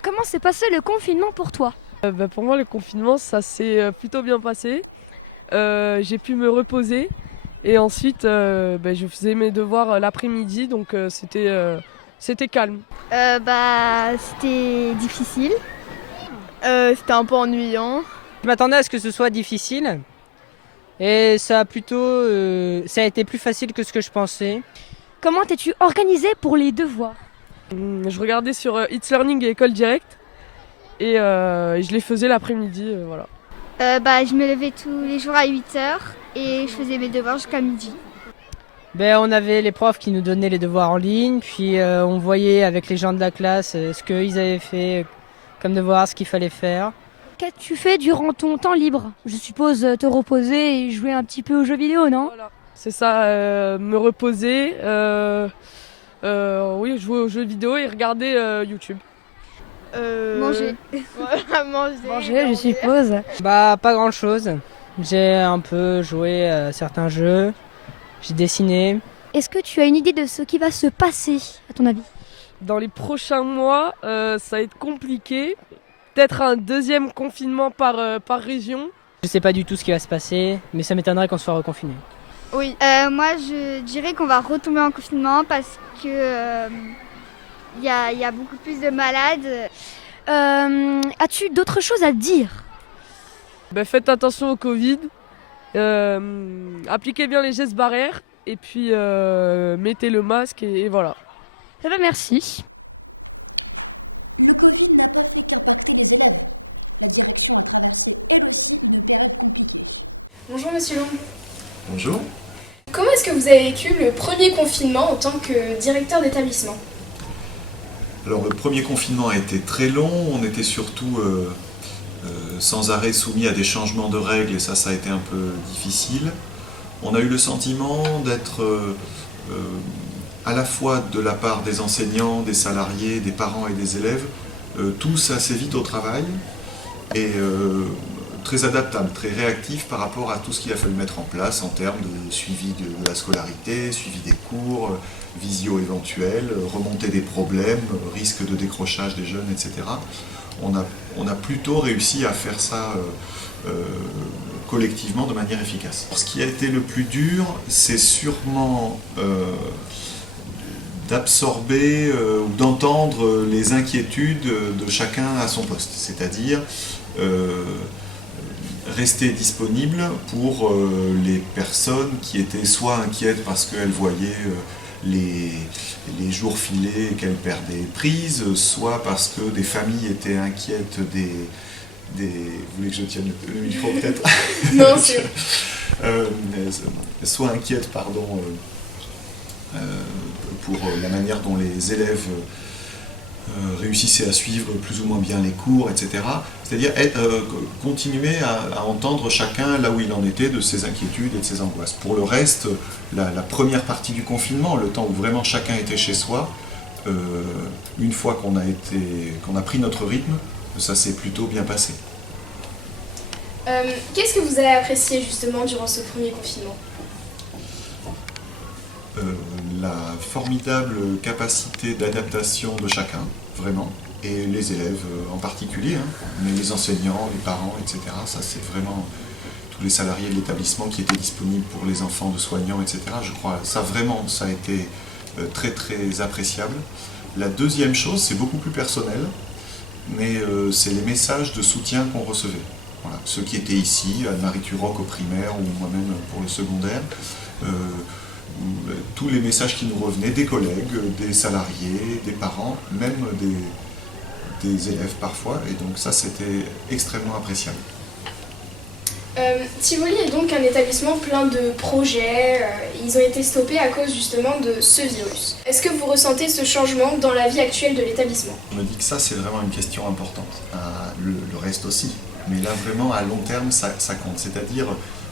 Comment s'est passé le confinement pour toi? Pour moi, le confinement, ça s'est plutôt bien passé. J'ai pu me reposer et ensuite, je faisais mes devoirs l'après-midi, donc c'était calme. C'était difficile. C'était un peu ennuyant. Je m'attendais à ce que ce soit difficile et ça a été plus facile que ce que je pensais. Comment t'es-tu organisé pour les devoirs? Je regardais sur It's Learning et École Directe et je les faisais l'après-midi, voilà. Je me levais tous les jours à 8h et je faisais mes devoirs jusqu'à midi. On avait les profs qui nous donnaient les devoirs en ligne, puis on voyait avec les gens de la classe ce qu'ils avaient fait comme devoir, ce qu'il fallait faire. Qu'as-tu fait durant ton temps libre? Je suppose te reposer et jouer un petit peu aux jeux vidéo, non? Voilà. C'est ça, me reposer, oui, jouer aux jeux vidéo et regarder YouTube. Manger. Voilà, Manger, je suppose. Pas grand-chose. J'ai un peu joué à certains jeux, j'ai dessiné. Est-ce que tu as une idée de ce qui va se passer, à ton avis? Dans les prochains mois, ça va être compliqué. Peut-être un deuxième confinement par région. Je sais pas du tout ce qui va se passer, mais ça m'étonnerait qu'on soit reconfiné. Oui. Moi, je dirais qu'on va retomber en confinement parce que y a beaucoup plus de malades. As-tu d'autres choses à dire? Faites attention au Covid, appliquez bien les gestes barrières et puis mettez le masque et voilà. Merci. Bonjour Monsieur Long. Bonjour. Comment est-ce que vous avez vécu le premier confinement en tant que directeur d'établissement? Alors le premier confinement a été très long, on était surtout sans arrêt soumis à des changements de règles et ça a été un peu difficile. On a eu le sentiment d'être à la fois de la part des enseignants, des salariés, des parents et des élèves, tous assez vite au travail et très adaptables, très réactifs par rapport à tout ce qu'il a fallu mettre en place en termes de suivi de la scolarité, suivi des cours, visio éventuels, remontée des problèmes, risque de décrochage des jeunes, etc. On a plutôt réussi à faire ça collectivement de manière efficace. Ce qui a été le plus dur, c'est sûrement d'absorber ou d'entendre les inquiétudes de chacun à son poste, c'est-à-dire rester disponible pour les personnes qui étaient soit inquiètes parce qu'elles voyaient les jours filer et qu'elles perdaient prise, soit parce que des familles étaient inquiètes vous voulez que je tienne le micro peut-être? Non, c'est... soit inquiètes, pardon, pour la manière dont les élèves réussissait à suivre plus ou moins bien les cours, etc. C'est-à-dire continuer à entendre chacun là où il en était de ses inquiétudes et de ses angoisses. Pour le reste, la première partie du confinement, le temps où vraiment chacun était chez soi, une fois qu'on a pris notre rythme, ça s'est plutôt bien passé. Qu'est-ce que vous avez apprécié justement durant ce premier confinement ? La formidable capacité d'adaptation de chacun, vraiment, et les élèves en particulier, hein, mais les enseignants, les parents, etc. Ça, c'est vraiment tous les salariés de l'établissement qui étaient disponibles pour les enfants de soignants, etc. Je crois, ça vraiment, ça a été très très appréciable. La deuxième chose, c'est beaucoup plus personnel, mais c'est les messages de soutien qu'on recevait. Voilà. Ceux qui étaient ici, Anne-Marie Turoc au primaire ou moi-même pour le secondaire, tous les messages qui nous revenaient des collègues, des salariés, des parents, même des élèves parfois, et donc ça c'était extrêmement appréciable. Tivoli est donc un établissement plein de projets, ils ont été stoppés à cause justement de ce virus. Est-ce que vous ressentez ce changement dans la vie actuelle de l'établissement ? On me dit que ça c'est vraiment une question importante, le reste aussi, mais là vraiment à long terme ça compte, c'est-à-dire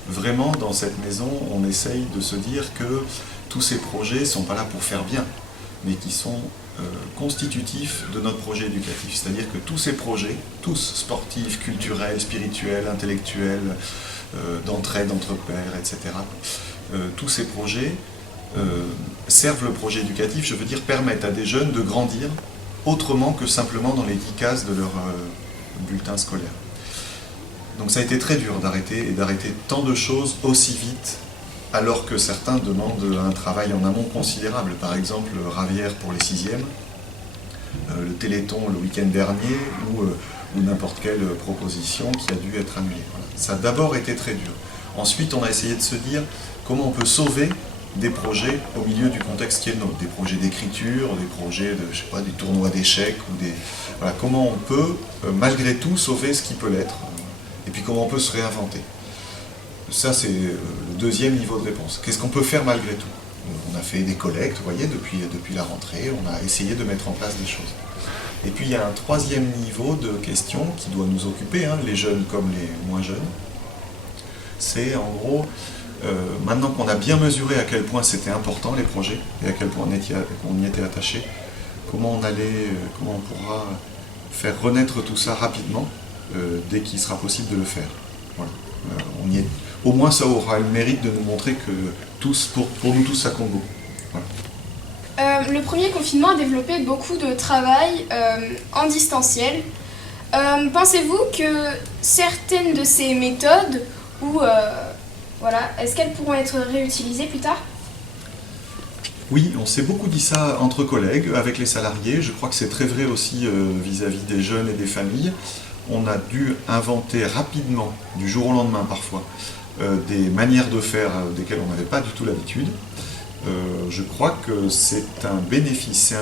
vraiment dans cette maison on essaye de se dire que tous ces projets ne sont pas là pour faire bien, mais qui sont constitutifs de notre projet éducatif. C'est-à-dire que tous ces projets, tous sportifs, culturels, spirituels, intellectuels, d'entraide entre pairs, etc., tous ces projets servent le projet éducatif, je veux dire, permettent à des jeunes de grandir autrement que simplement dans les 10 cases de leur bulletin scolaire. Donc ça a été très dur d'arrêter tant de choses aussi vite, alors que certains demandent un travail en amont considérable. Par exemple, Ravière pour les 6e, le Téléthon le week-end dernier, ou n'importe quelle proposition qui a dû être annulée. Voilà. Ça a d'abord été très dur. Ensuite, on a essayé de se dire comment on peut sauver des projets au milieu du contexte qui est le nôtre, des projets d'écriture, des projets de, je sais pas, des tournois d'échecs, voilà, comment on peut, malgré tout, sauver ce qui peut l'être, et puis comment on peut se réinventer. Ça, c'est le deuxième niveau de réponse. Qu'est-ce qu'on peut faire malgré tout ? On a fait des collectes, vous voyez, depuis la rentrée, on a essayé de mettre en place des choses. Et puis il y a un troisième niveau de questions qui doit nous occuper, hein, les jeunes comme les moins jeunes. C'est en gros, maintenant qu'on a bien mesuré à quel point c'était important les projets, et à quel point on y était attaché, comment on pourra faire renaître tout ça rapidement, dès qu'il sera possible de le faire. Voilà. On y est. Au moins ça aura le mérite de nous montrer que pour nous tous ça compte beaucoup. Voilà. Le premier confinement a développé beaucoup de travail en distanciel. Pensez-vous que certaines de ces méthodes, est-ce qu'elles pourront être réutilisées plus tard ? Oui, on s'est beaucoup dit ça entre collègues, avec les salariés. Je crois que c'est très vrai aussi vis-à-vis des jeunes et des familles. On a dû inventer rapidement, du jour au lendemain parfois, des manières de faire desquelles on n'avait pas du tout l'habitude. Je crois que c'est un bénéfice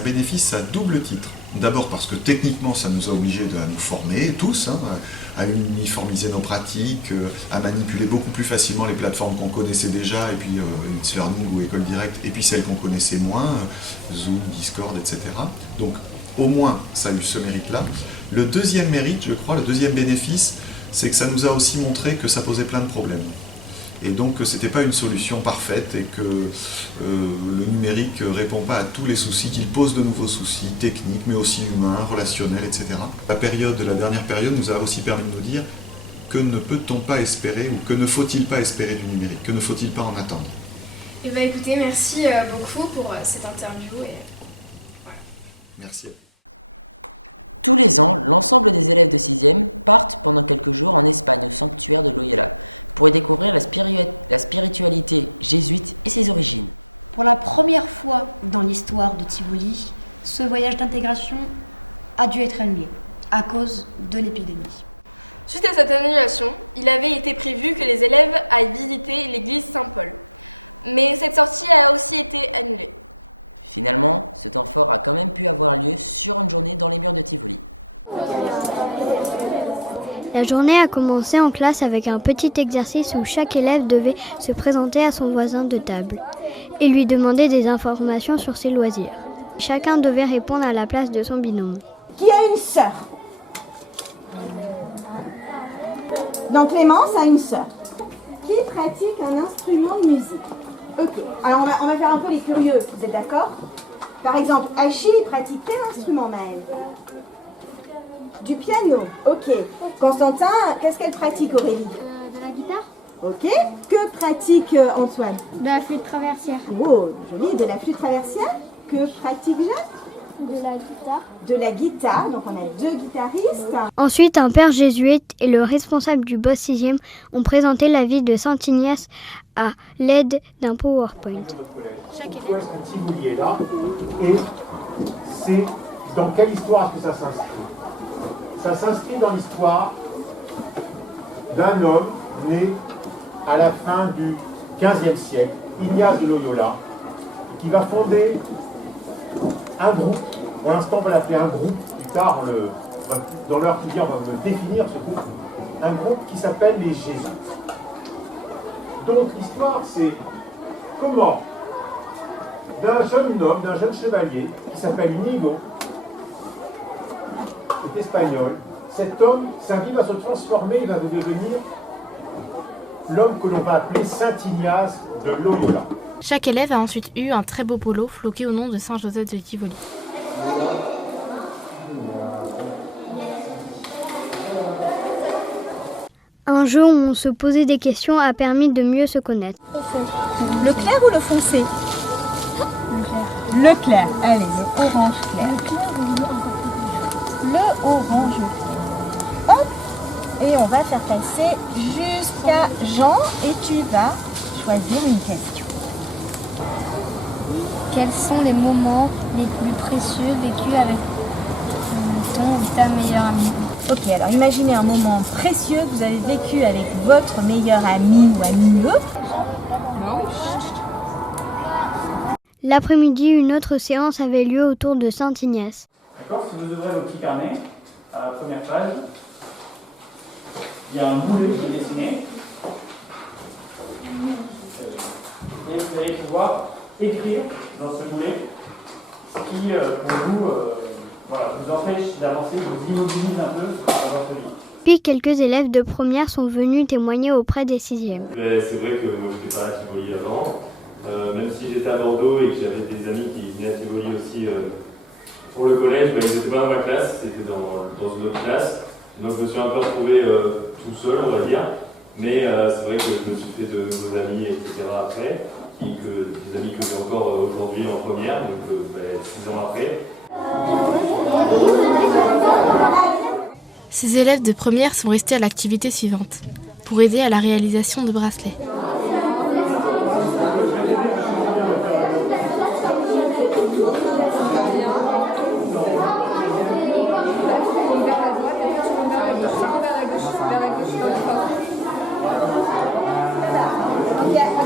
à double titre. D'abord parce que techniquement ça nous a obligés à nous former tous, hein, à uniformiser nos pratiques, à manipuler beaucoup plus facilement les plateformes qu'on connaissait déjà, et puis It's Learning ou École Directe, et puis celles qu'on connaissait moins, Zoom, Discord, etc. Donc au moins ça a eu ce mérite-là. Le deuxième mérite, je crois, le deuxième bénéfice, c'est que ça nous a aussi montré que ça posait plein de problèmes. Et donc que ce n'était pas une solution parfaite et que le numérique ne répond pas à tous les soucis, qu'il pose de nouveaux soucis techniques, mais aussi humains, relationnels, etc. La dernière période nous a aussi permis de nous dire que ne peut-on pas espérer, ou que ne faut-il pas espérer du numérique, que ne faut-il pas en attendre. Eh bien écoutez, merci beaucoup pour cette interview. Voilà. Merci à vous. La journée a commencé en classe avec un petit exercice où chaque élève devait se présenter à son voisin de table et lui demander des informations sur ses loisirs. Chacun devait répondre à la place de son binôme. Qui a une sœur? Donc Clémence a une sœur. Qui pratique un instrument de musique? Ok, alors on va faire un peu les curieux, vous êtes d'accord? Par exemple, Achille pratique quel instrument, Maëlle? Du piano, ok. Constantin, qu'est-ce qu'elle pratique, Aurélie? De la guitare? Ok. Que pratique Antoine? De la flûte traversière. Oh, joli, de la flûte traversière. Que pratique Jacques? De la guitare. De la guitare, donc on a 2 guitaristes. Ensuite, un père jésuite et le responsable du BOSS 6e ont présenté la vie de Saint Ignace à l'aide d'un PowerPoint. Pourquoi est-ce que Tivoli est là? Et c'est dans quelle histoire est-ce que ça s'inscrit? Ça s'inscrit dans l'histoire d'un homme né à la fin du XVe siècle, Ignace de Loyola, qui va fonder un groupe. Pour l'instant, on va l'appeler un groupe. Plus tard, dans l'heure qui vient, on va définir ce groupe. Un groupe qui s'appelle les Jésuites. Donc l'histoire, c'est comment d'un jeune homme, d'un jeune chevalier qui s'appelle Inigo, qui est espagnol, cet homme, sa vie va se transformer, il va devenir l'homme que l'on va appeler Saint Ignace de Loyola. Chaque élève a ensuite eu un très beau polo floqué au nom de Saint-Joseph de Tivoli. Un jeu où on se posait des questions a permis de mieux se connaître. Le clair ou le foncé? Le clair. Allez, le orange clair. Le orange. Hop. Et on va faire passer jusqu'à Jean et tu vas choisir une question. Quels sont les moments les plus précieux vécus avec ton ou ta meilleure amie? Ok, alors imaginez un moment précieux que vous avez vécu avec votre meilleur ami ou amie. L'après-midi, une autre séance avait lieu autour de Saint Ignace. D'accord, si vous ouvrez vos petits carnets, à la première page, il y a un boulet qui est dessiné. Et vous allez pouvoir écrire dans ce boulet ce qui, pour vous, vous empêche d'avancer, vous immobilise un peu dans votre vie. Puis quelques élèves de première sont venus témoigner auprès des 6e. C'est vrai que moi je n'étais pas à Tivoli avant, même si j'étais à Bordeaux et que j'avais des amis qui venaient à Tivoli aussi pour le collège, ils n'étaient pas dans ma classe, c'était dans une autre classe. Donc je me suis un peu retrouvé tout seul, on va dire, mais c'est vrai que je me suis fait de nouveaux amis, etc. après, des amis que j'ai encore aujourd'hui en première, donc 6 ans après. Ces élèves de première sont restés à l'activité suivante, pour aider à la réalisation de bracelets.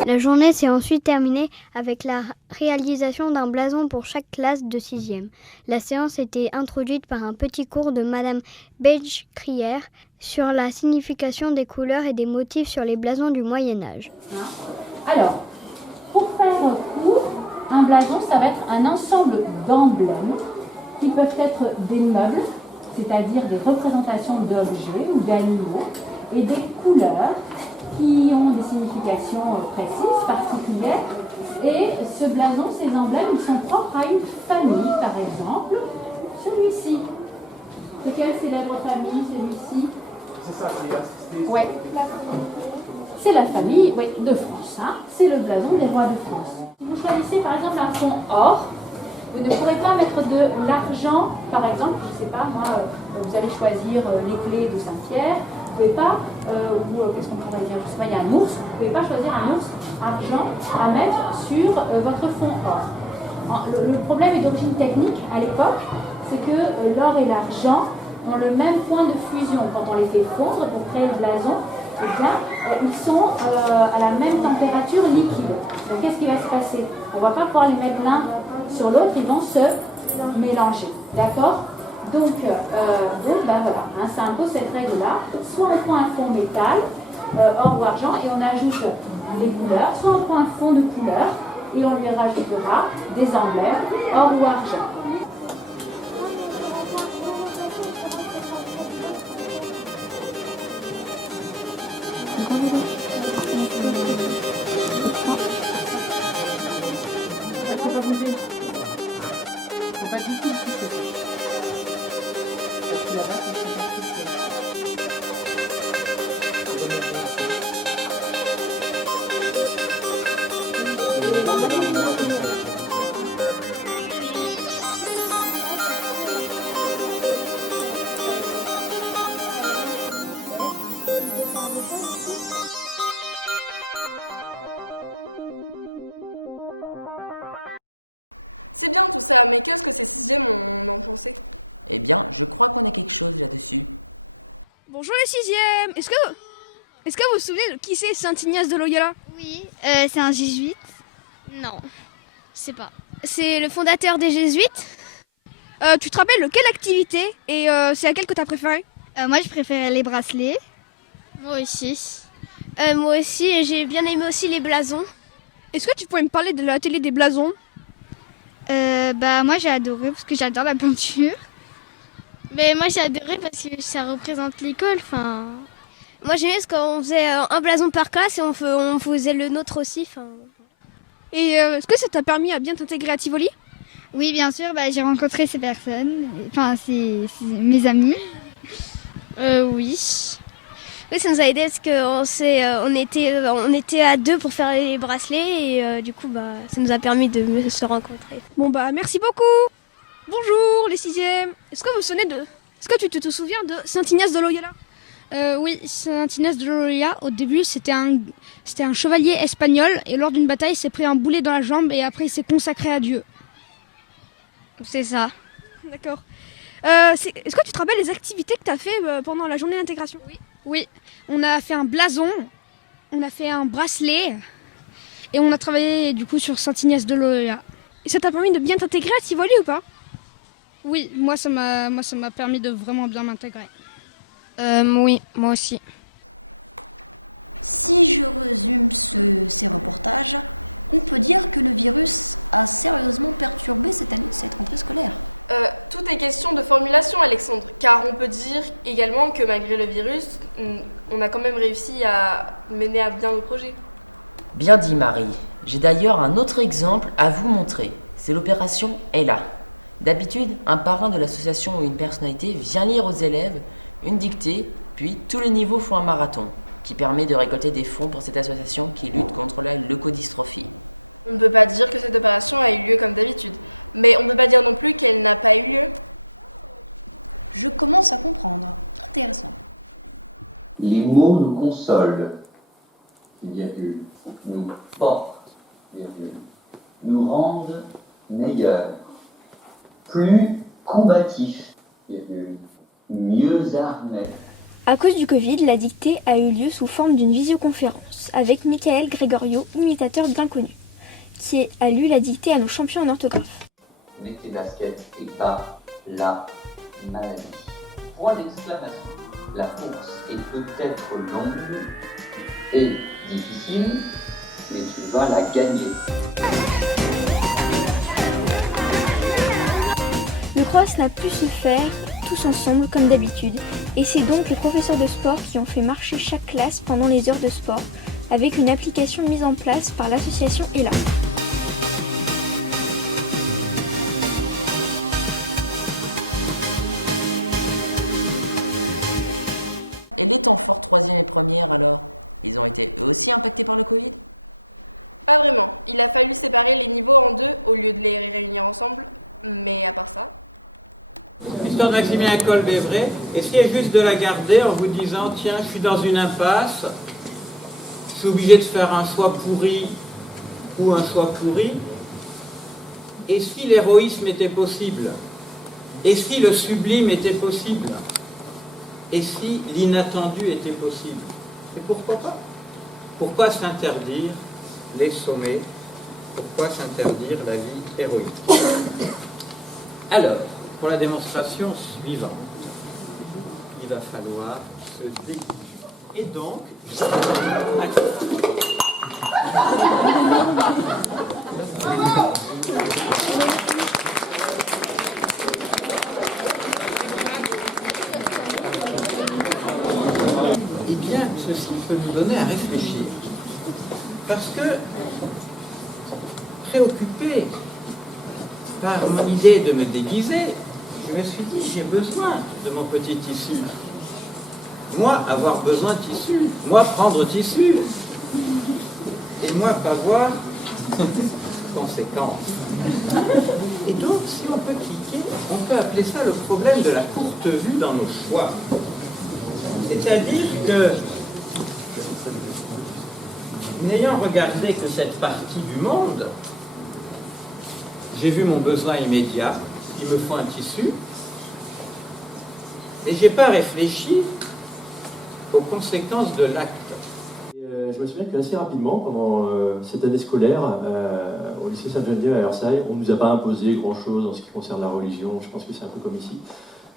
La journée s'est ensuite terminée avec la réalisation d'un blason pour chaque classe de 6e. La séance était introduite par un petit cours de Madame Beige-Crière sur la signification des couleurs et des motifs sur les blasons du Moyen-Âge. Alors, pour faire court, un blason, ça va être un ensemble d'emblèmes qui peuvent être des meubles, c'est-à-dire des représentations d'objets ou d'animaux, et des couleurs qui ont des significations précises, particulières. Et ce blason, ces emblèmes, ils sont propres à une famille, par exemple. Celui-ci. C'est quelle célèbre famille, celui-ci? C'est ça, c'est ouais. C'est la famille de France. Hein. C'est le blason des rois de France. Si vous choisissez, par exemple, un fond or, vous ne pourrez pas mettre de l'argent, par exemple, je ne sais pas, moi, vous allez choisir les clés de Saint-Pierre. Vous ne pouvez pas, qu'est-ce qu'on pourrait dire, je sais pas, il y a un ours, vous ne pouvez pas choisir un ours argent à mettre sur votre fond or. Le problème est d'origine technique à l'époque, c'est que l'or et l'argent ont le même point de fusion. Quand on les fait fondre pour créer le blason, eh bien, ils sont à la même température liquide. Donc qu'est-ce qui va se passer? On ne va pas pouvoir les mettre l'un sur l'autre, ils vont se mélanger. D'accord? Donc voilà, hein, ça impose cette règle-là. Soit on prend un fond métal, or ou argent, et on ajoute les couleurs, soit on prend un fond de couleur, et on lui rajoutera des emblèmes or ou argent. Faut pas bouger. Faut pas du tout toucher. Parce que là-bas, c'est super touché. Bonjour les sixièmes. Est-ce que vous vous souvenez de qui c'est Saint Ignace de Loyola? Oui, c'est un jésuite. Non, c'est pas. C'est le fondateur des Jésuites. Tu te rappelles de quelle activité et c'est laquelle que tu as préférée? Moi, je préférais les bracelets. Moi aussi. Moi aussi, et j'ai bien aimé aussi les blasons. Est-ce que tu pourrais me parler de l'atelier des blasons? Moi, j'ai adoré parce que j'adore la peinture. Mais moi j'ai adoré parce que ça représente l'école. Enfin, moi j'aimais parce qu'on faisait un blason par classe et on faisait le nôtre aussi. Et est-ce que ça t'a permis à bien t'intégrer à Tivoli? Oui, bien sûr. J'ai rencontré ces personnes. Enfin, c'est mes amis. Oui. Oui, ça nous a aidé parce qu'on était à deux pour faire les bracelets et du coup ça nous a permis de se rencontrer. Bon merci beaucoup. Bonjour les sixièmes. Est-ce que tu te souviens de Saint Ignace de Loyola? Oui, Saint Ignace de Loyola, au début, c'était un chevalier espagnol et lors d'une bataille, il s'est pris un boulet dans la jambe et après, il s'est consacré à Dieu. C'est ça. D'accord. Est-ce que tu te rappelles les activités que tu as fait pendant la journée d'intégration? Oui, on a fait un blason, on a fait un bracelet et on a travaillé du coup sur Saint Ignace de Loyola. Et ça t'a permis de bien t'intégrer à Tivoli ou pas? Oui, moi ça m'a permis de vraiment bien m'intégrer. Oui, moi aussi. Les mots nous consolent, virgule, nous portent, virgule, nous rendent meilleurs, plus combatifs, virgule, mieux armés. À cause du Covid, la dictée a eu lieu sous forme d'une visioconférence avec Michael Gregorio, imitateur d'inconnu, qui a lu la dictée à nos champions en orthographe. Mettez basket et pas la maladie. Point d'exclamation. La course est peut-être longue et difficile, mais tu vas la gagner. Le cross n'a pu se faire tous ensemble comme d'habitude, et c'est donc les professeurs de sport qui ont fait marcher chaque classe pendant les heures de sport, avec une application mise en place par l'association ELA. L'histoire de Maximilien Kolbe est vraie. Essayez juste de la garder en vous disant, tiens, je suis dans une impasse, je suis obligé de faire un choix pourri ou un choix pourri. Et si l'héroïsme était possible? Et si le sublime était possible? Et si l'inattendu était possible? Et pourquoi pas? Pourquoi s'interdire les sommets? Pourquoi s'interdire la vie héroïque? Alors, pour la démonstration suivante, il va falloir se déguiser. Et donc, Eh bien, ceci peut nous donner à réfléchir. Parce que, préoccupé par mon idée de me déguiser, je me suis dit, j'ai besoin de mon petit tissu. Moi, avoir besoin de tissu. Moi, prendre tissu. Et moi, pas voir conséquences. Et donc, si on peut cliquer, on peut appeler ça le problème de la courte vue dans nos choix. C'est-à-dire que, n'ayant regardé que cette partie du monde, j'ai vu mon besoin immédiat, il me faut un tissu, et j'ai pas réfléchi aux conséquences de l'acte. Je me souviens qu'assez rapidement, pendant cette année scolaire, au lycée Sainte-Geneviève à Versailles, on ne nous a pas imposé grand-chose en ce qui concerne la religion, je pense que c'est un peu comme ici.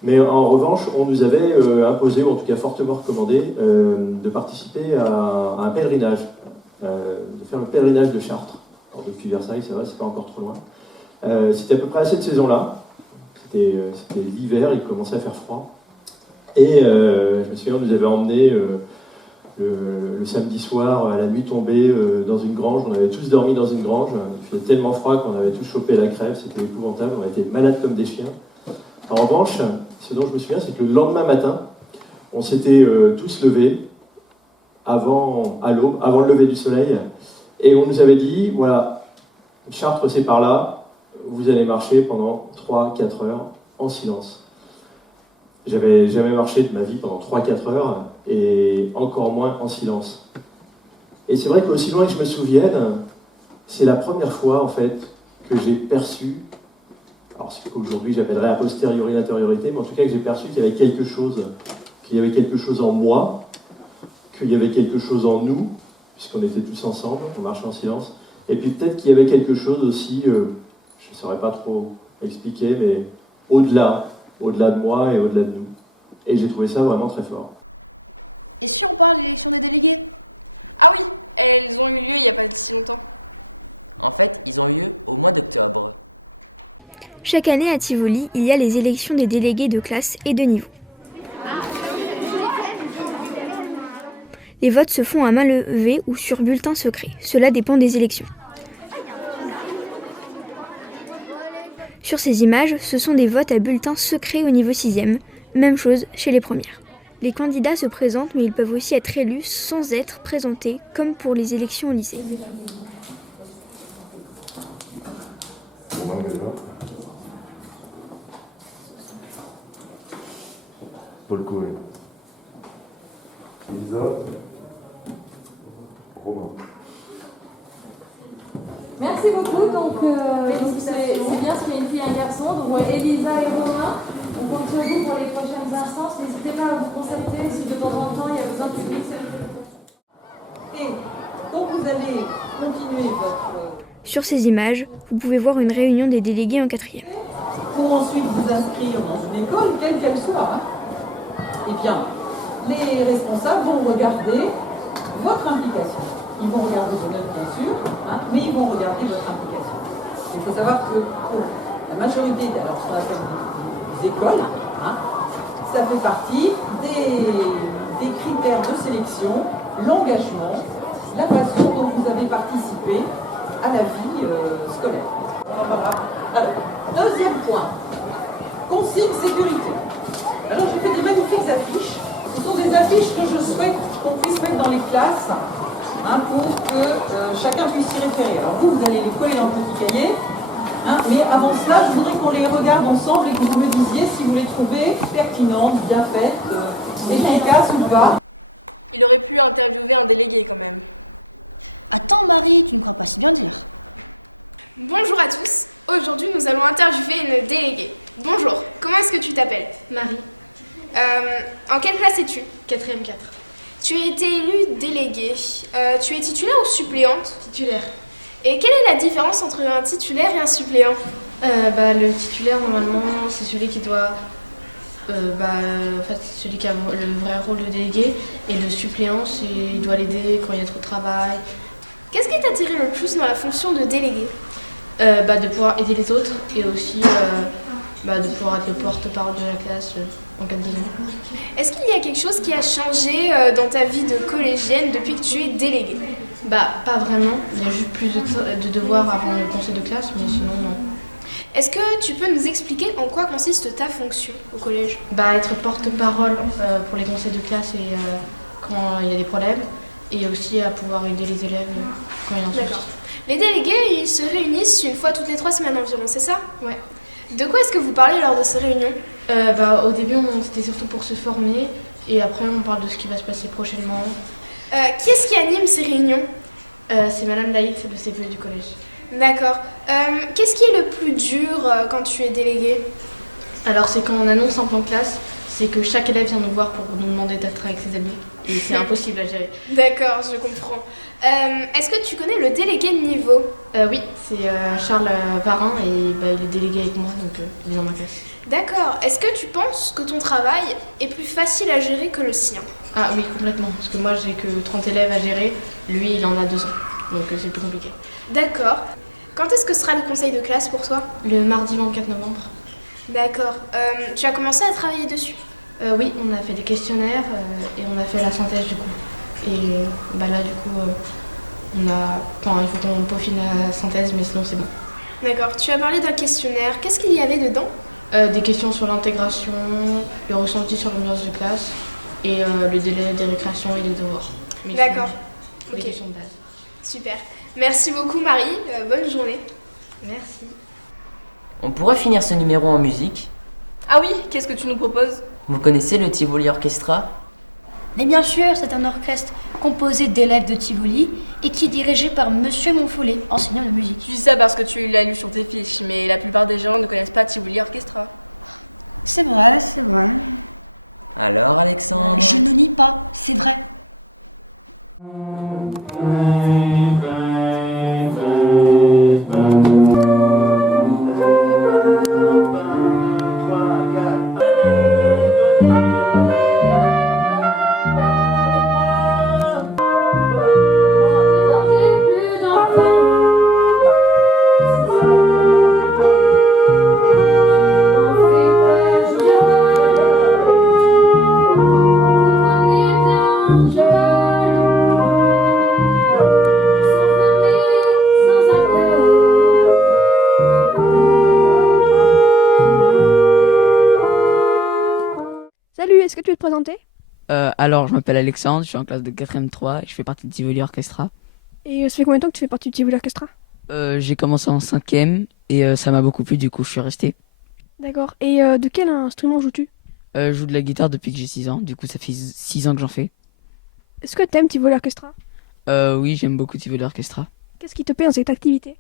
Mais en revanche, on nous avait imposé, ou en tout cas fortement recommandé, de participer à un pèlerinage, de faire le pèlerinage de Chartres. Alors depuis Versailles, ça va, c'est pas encore trop loin. C'était à peu près à cette saison-là, c'était l'hiver, il commençait à faire froid. Et je me souviens, on nous avait emmenés le samedi soir, à la nuit tombée, dans une grange. On avait tous dormi dans une grange. Il faisait tellement froid qu'on avait tous chopé la crève, c'était épouvantable, on était malades comme des chiens. En revanche, ce dont je me souviens, c'est que le lendemain matin, on s'était tous levés à l'aube, avant le lever du soleil, et on nous avait dit, voilà, Chartres c'est par là, vous allez marcher pendant 3-4 heures en silence. J'avais jamais marché de ma vie pendant 3-4 heures, et encore moins en silence. Et c'est vrai qu'aussi loin que je me souvienne, c'est la première fois, en fait, que j'ai perçu, alors ce qu'aujourd'hui j'appellerais a posteriori l'intériorité, mais en tout cas que j'ai perçu qu'il y avait quelque chose en moi, qu'il y avait quelque chose en nous, puisqu'on était tous ensemble, on marchait en silence, et puis peut-être qu'il y avait quelque chose aussi, je ne saurais pas trop expliquer, mais au-delà de moi et au-delà de nous. Et j'ai trouvé ça vraiment très fort. Chaque année à Tivoli, il y a les élections des délégués de classe et de niveau. Les votes se font à main levée ou sur bulletin secret. Cela dépend des élections. Sur ces images, ce sont des votes à bulletin secret au niveau 6e. Même chose chez les premières. Les candidats se présentent, mais ils peuvent aussi être élus sans être présentés, comme pour les élections au lycée. Polko et Elisa, Romain. Merci beaucoup. Donc c'est bien s'il y a une fille et un garçon. Donc Elisa et Romain, on compte sur vous pour les prochaines instances. N'hésitez pas à vous contacter si de temps en temps il y a besoin de public. Et quand vous allez continuer votre... Sur ces images, vous pouvez voir une réunion des délégués en 4e. Pour ensuite vous inscrire dans une école, quelle qu'elle soit, eh bien, les responsables vont regarder votre implication. Ils vont regarder vos notes, bien sûr, mais ils vont regarder votre implication. Il faut savoir que pour la majorité, alors ce qu'on appelle des écoles, ça fait partie des critères de sélection, l'engagement, la façon dont vous avez participé à la vie scolaire. Alors, deuxième point, consigne sécurité. Alors j'ai fait des magnifiques affiches. Ce sont des affiches que je souhaite qu'on puisse mettre dans les classes pour que chacun puisse s'y référer. Alors vous allez les coller dans le petit cahier. Mais avant cela, je voudrais qu'on les regarde ensemble et que vous me disiez si vous les trouvez pertinentes, bien faites, efficaces ou pas. présenter? Alors, je m'appelle Alexandre, je suis en classe de 4ème 3 et je fais partie de Tivoli Orchestra. Et ça fait combien de temps que tu fais partie du Tivoli Orchestra? J'ai commencé en 5ème et ça m'a beaucoup plu, du coup je suis resté. D'accord. Et de quel instrument joues-tu? Je joue de la guitare depuis que j'ai 6 ans, du coup ça fait 6 ans que j'en fais. Est-ce que t'aimes Tivoli Orchestra? Oui, j'aime beaucoup Tivoli Orchestra. Qu'est-ce qui te plaît dans cette activité?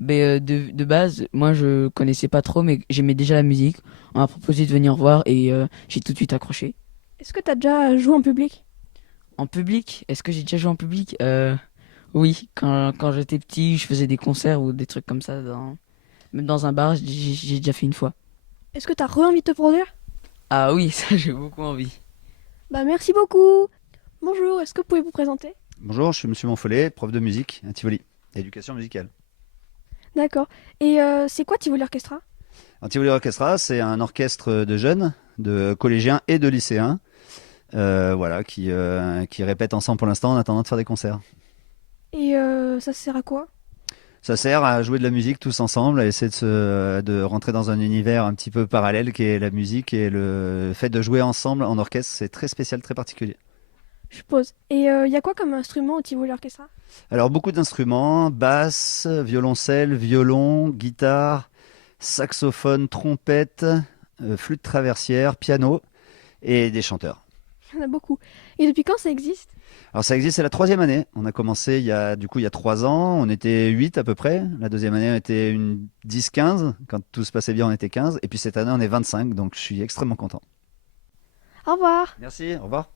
Mais de base, moi je connaissais pas trop, mais j'aimais déjà la musique. On m'a proposé de venir voir et j'ai tout de suite accroché. Est-ce que t'as déjà joué en public? En public? Est-ce que j'ai déjà joué en public? Oui, quand j'étais petit, je faisais des concerts ou des trucs comme ça. Même dans un bar, j'ai déjà fait une fois. Est-ce que t'as envie de te produire? Ah oui, ça j'ai beaucoup envie. Bah merci beaucoup. Bonjour, est-ce que vous pouvez vous présenter? Bonjour, je suis Monsieur Monfollet, prof de musique à Tivoli, éducation musicale. D'accord. Et c'est quoi Tivoli Orchestra? Tivoli Orchestra, c'est un orchestre de jeunes, de collégiens et de lycéens, voilà, qui répètent ensemble pour l'instant en attendant de faire des concerts. Et ça sert à quoi? Ça sert à jouer de la musique tous ensemble, à essayer de rentrer dans un univers un petit peu parallèle qui est la musique, et le fait de jouer ensemble en orchestre, c'est très spécial, très particulier. Je suppose. Et il y a quoi comme instrument au Tivoli Orchestra? Alors beaucoup d'instruments, basse, violoncelle, violon, guitare, saxophone, trompette, flûte traversière, piano et des chanteurs. Il y en a beaucoup. Et depuis quand ça existe? Alors ça existe, c'est la 3e année. On a commencé il y a 3 ans, on était 8 à peu près. La 2e année, on était une 10-15. Quand tout se passait bien, on était 15. Et puis cette année, on est 25, donc je suis extrêmement content. Au revoir. Merci, au revoir.